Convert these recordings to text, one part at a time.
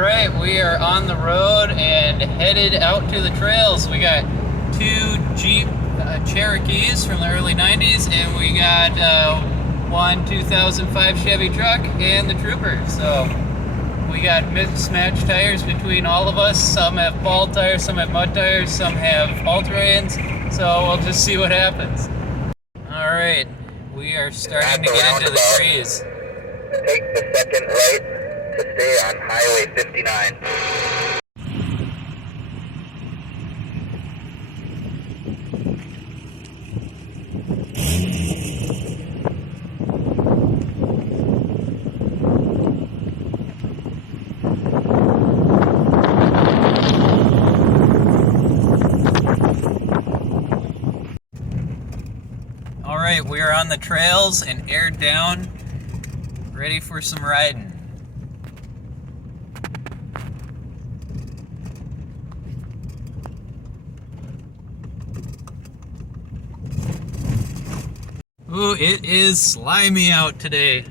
Alright, we are on the road and headed out to the trails. We got two Jeep Cherokees from the early 90s, and we got one 2005 Chevy truck and the Trooper. So we got mismatched tires between all of us. Some have ball tires, some have mud tires, some have all-terrains. So we'll just see what happens. Alright, we are starting to get into the trees. Take the second right to stay on Highway 59. Alright, we are on the trails and aired down, ready for some riding. Ooh, it is slimy out today.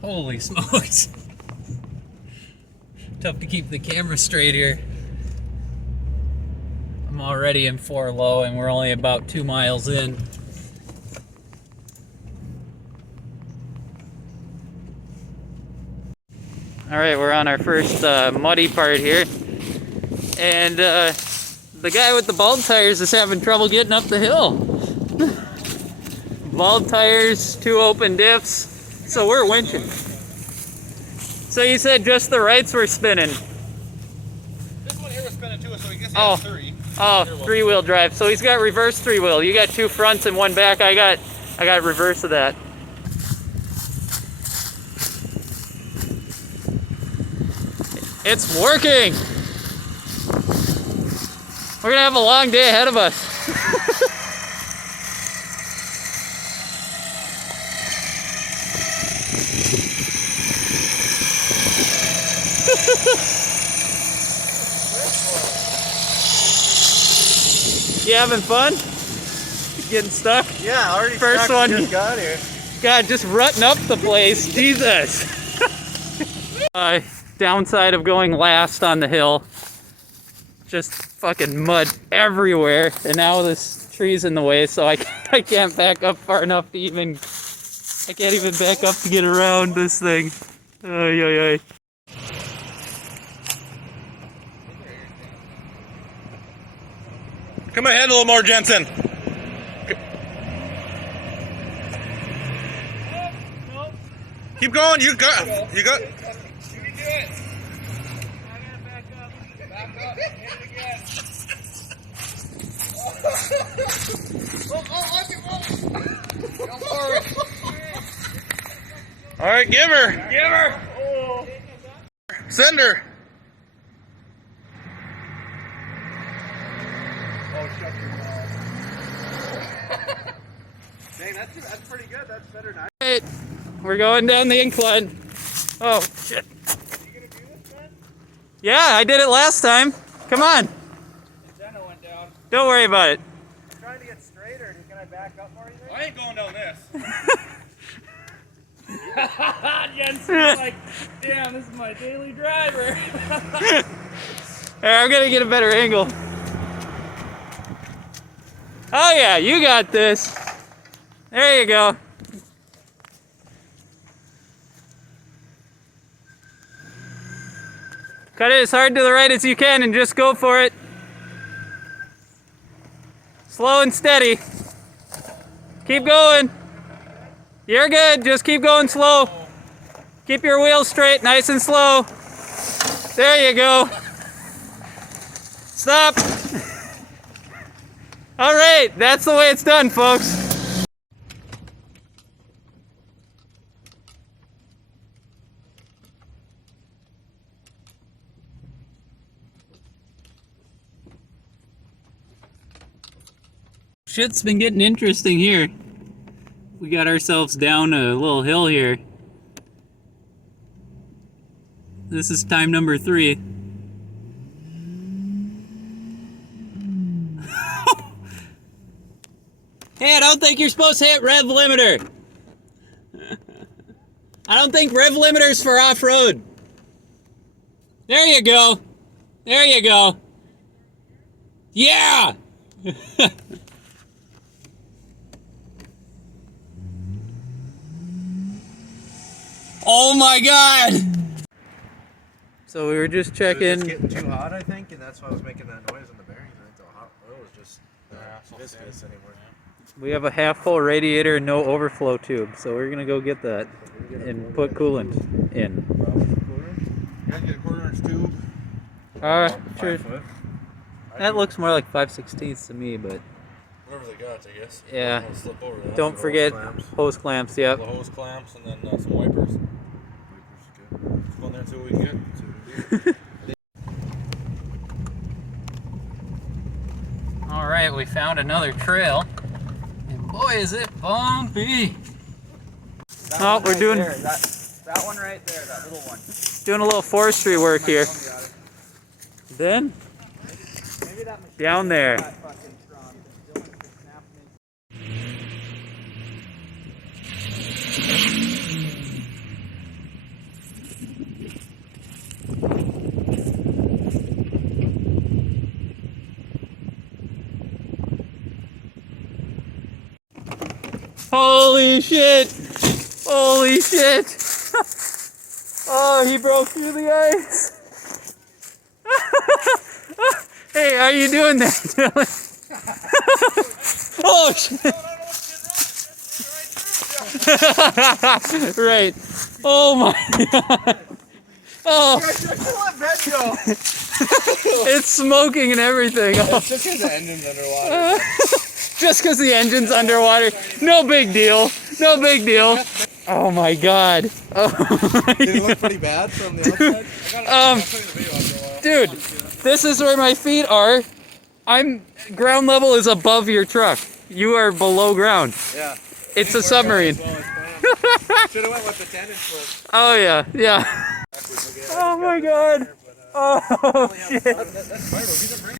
Holy smokes. Tough to keep the camera straight here. I'm already in 4 low and we're only about 2 miles in. Alright, we're on our first muddy part here. And the guy with the bald tires is having trouble getting up the hill. Bald tires, 2 open diffs, so we're winching. So you said just the rights were spinning. This one here was spinning too, so I guess he has 3. Oh, 3-wheel drive. So he's got reverse 3-wheel. You got 2 fronts and 1 back. I got reverse of that. It's working. We're gonna have a long day ahead of us. You having fun? Getting stuck? Yeah, already First stuck, one. just got here. God, just rutting up the place. Jesus. Downside of going last on the hill. Just fucking mud everywhere. And now this tree's in the way, so I can't back up far enough to even... I can't even back up to get around this thing. Ay, ay, ay. Come ahead a little more, Jensen. Nope. Keep going. You got. You got. You can do it. I gotta back up. Back up. Hit it again. Go forward. All right, give her. Give her. Oh. Send her. Oh, shut your mouth. Dang, that's pretty good. That's better than I. Right. We're going down the incline. Oh, shit. You gonna do this, man? Yeah, I did it last time. Come on. The antenna went down. Don't worry about it. I'm trying to get straighter. Can I back up more, you think? I ain't going down this. Jensen's like, damn, this is my daily driver. Here, I'm gonna get a better angle. Oh yeah, you got this. There you go. Cut it as hard to the right as you can and just go for it. Slow and steady. Keep going. You're good, just keep going slow. Keep your wheels straight, nice and slow. There you go. Stop. All right, that's the way it's done, folks. Shit's been getting interesting here. We got ourselves down a little hill here. This is time number 3. Hey, I don't think you're supposed to hit rev limiter. I don't think rev limiters for off-road. There you go. There you go. Yeah! Oh my god! So we were just checking. It was just getting too hot, I think, and that's why I was making that noise in the bearings. I think the hot oil was just viscous anymore. We have a half full radiator and no overflow tube, so we're gonna go get that and put coolant in. You guys get a 1/4 inch tube? Sure. That looks more like 5/16 to me, but Whatever they got, I guess. yeah. Slip over that. Don't forget hose clamps. Yep. The hose clamps and then some wipers. Wipers, good. Let's go in there until we can get. All right, we found another trail, and boy, is it bumpy! Oh, we're doing that one right there, that little one. Doing a little forestry work here. Then Maybe that down there. fucking strong. Dylan could snap me. Holy shit! Holy shit! Oh, he broke through the ice. Hey, how are you doing that, Dylan? Oh shit! Right. Oh my god. Oh. It's smoking and everything. Oh. Just because the engine's underwater. Just because the engine's underwater. No big deal. No big deal. Oh my god. Oh my Did it look pretty bad from the outside? Dude, this is where my feet are. Ground level is above your truck. You are below ground. Yeah. It's a submarine. Should have went with the 10-inch was. Oh yeah, yeah. Oh my god. Oh shit. That's vital.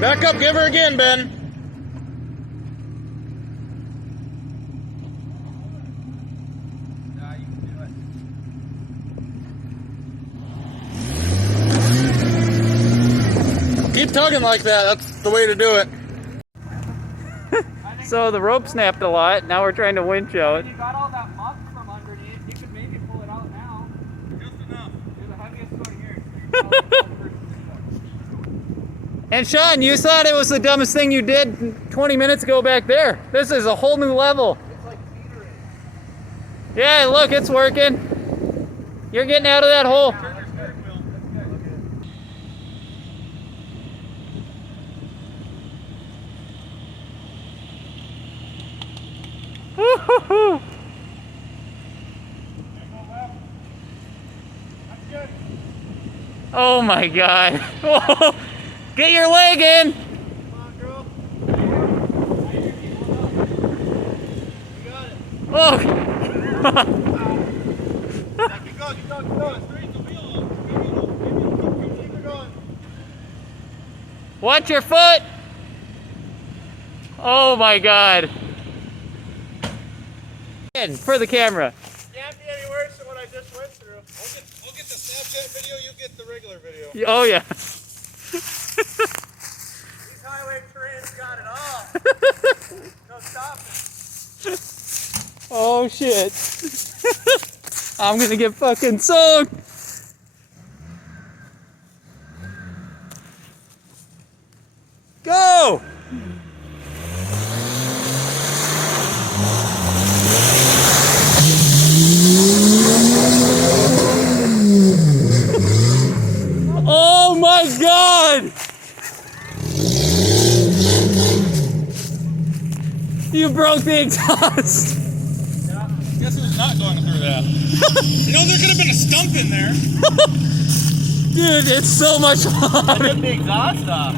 Back up, give her again, Ben. Keep tugging like that. That's the way to do it. So the rope snapped a lot. Now we're trying to winch out. You got all that muck from underneath. You could maybe pull it out now. Just enough. You're the heaviest one here. And Sean, you thought it was the dumbest thing you did 20 minutes ago back there. This is a whole new level. It's like teetering. Yeah, look, it's working. You're getting out of that hole. Woo-hoo-hoo. Oh my god. Whoa. Get your leg in. Come on, girl. You got it. Oh. Keep going, keep going, keep going. Straight the wheel up. Keep it going. Watch your foot. Oh my god. For the camera. Can't be any worse than what I just went through. I'll get the Snapchat video, you get the regular video. Oh yeah. These highway trains got it all. No stopping. Oh shit. I'm gonna get fucking soaked. Go! Oh my god! You broke the exhaust. Guess who's not going through that? You know, there could have been a stump in there. Dude, it's so much hotter. Get the exhaust off.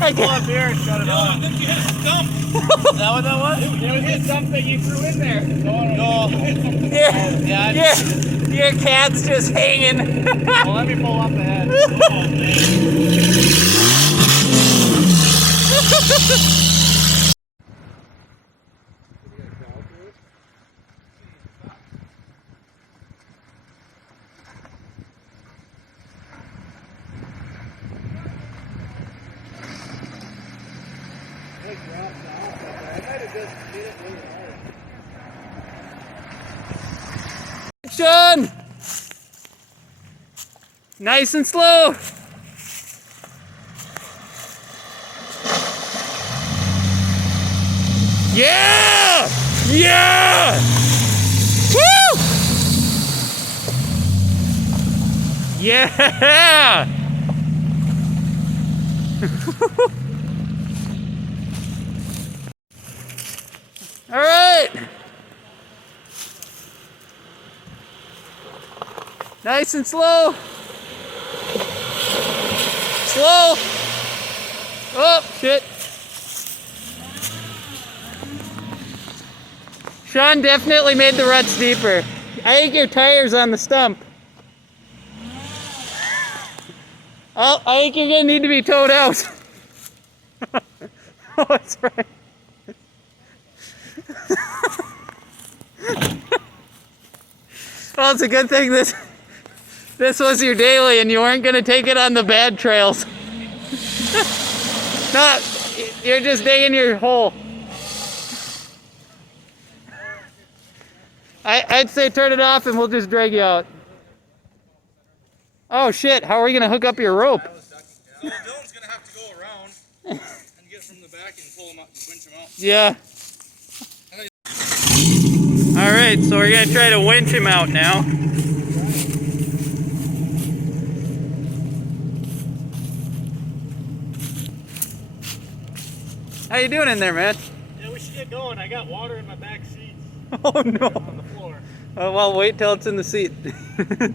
Let me pull up here and shut it off. I think you hit a stump. Is that what that was? It was something you threw in there. No. Your cat's just hanging. Well, let me pull up the head. Sean! Nice and slow. Yeah! Yeah! Woo! Yeah! All right. Nice and slow. Slow. Oh, shit. Sean definitely made the ruts deeper. I think your tire's on the stump. Oh, I think you're gonna need to be towed out. Oh, that's right. Well, it's a good thing this was your daily and you weren't gonna take it on the bad trails. No, you're just digging your hole. I'd say turn it off and we'll just drag you out. Oh shit, how are we gonna hook up your rope? Well, Dylan's gonna have to go around and get from the back and pull him up, winch him out. Yeah. Alright, so we're gonna try to winch him out now. How you doing in there, man? Yeah, we should get going. I got water in my back seats. Oh no. On the floor. Oh, well, wait till it's in the seat. We're trying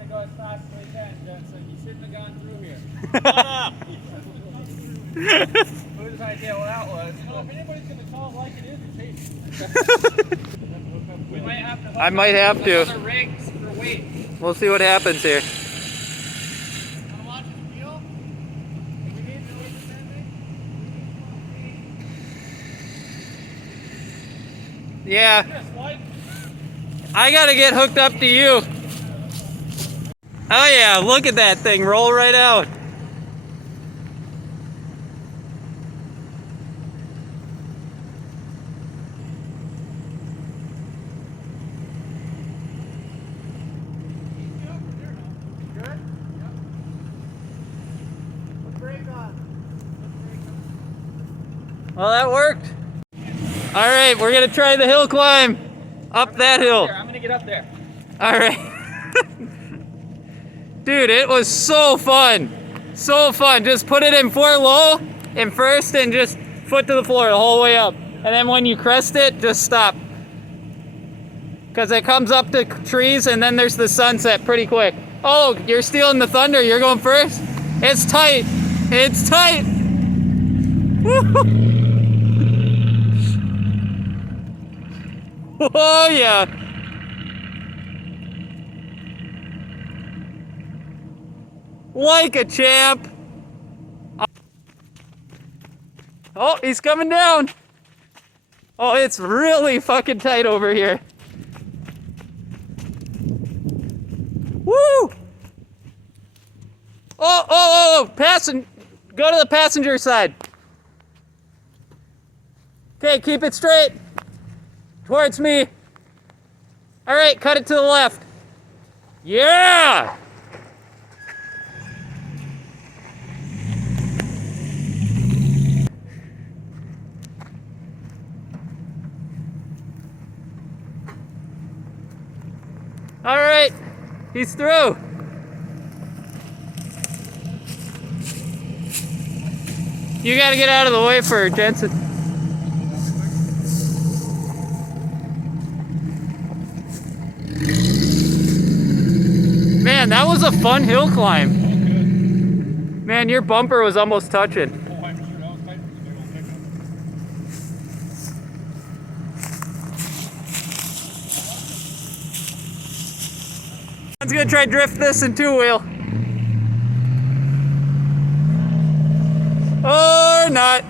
to go as fast as we can, Jensen. You shouldn't have gone through here. Shut up! Whose idea that was? Well, if anybody's going to call it like it is, it's Chase. We might have to hook I might have to. other rigs for weight. We'll see what happens here. Want to watch the deal? Do we need to know what this Yeah, Yes, what? I gotta get hooked up to you. Oh yeah, look at that thing roll right out. Well, that worked. All right, we're gonna try the hill climb up that hill. I'm going to get up there. All right. Dude, it was so fun. So fun. Just put it in 4 low in first and just foot to the floor the whole way up. And then when you crest it, just stop. Because it comes up to trees and then there's the sunset pretty quick. Oh, you're stealing the thunder. You're going first? It's tight. It's tight. Woo. Oh, yeah. Like a champ. Oh, he's coming down. Oh, it's really fucking tight over here. Woo! Oh, go to the passenger side. Okay, keep it straight. Towards me. All right, cut it to the left. Yeah! All right, he's through. You gotta get out of the way for Jensen. Man, that was a fun hill climb. Man, your bumper was almost touching. I'm gonna try drift this in 2-wheel. Or not.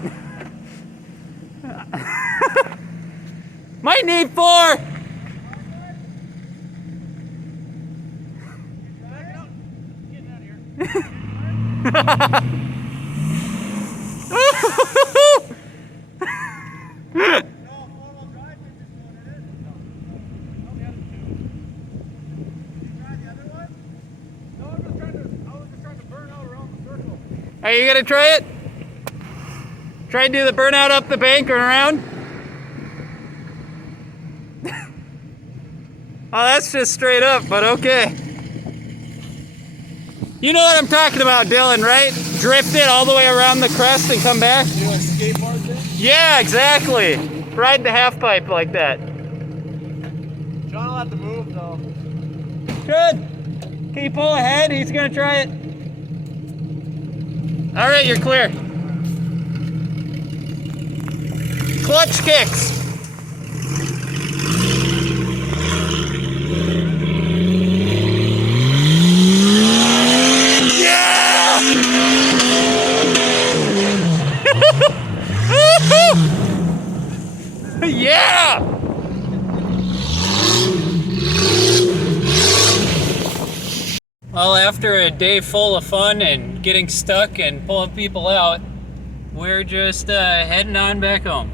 Might need 4. Are you gonna try it? Try and do the burnout up the bank and around? Oh, that's just straight up, but okay. You know what I'm talking about, Dylan, right? Drift it all the way around the crest and come back? You want to skateboard there? Yeah, exactly. Ride the half pipe like that. John will have to move though. Good. Can you pull ahead? He's gonna try it. All right, you're clear. Clutch kicks. Yeah! Well, after a day full of fun and getting stuck and pulling people out, we're just heading on back home.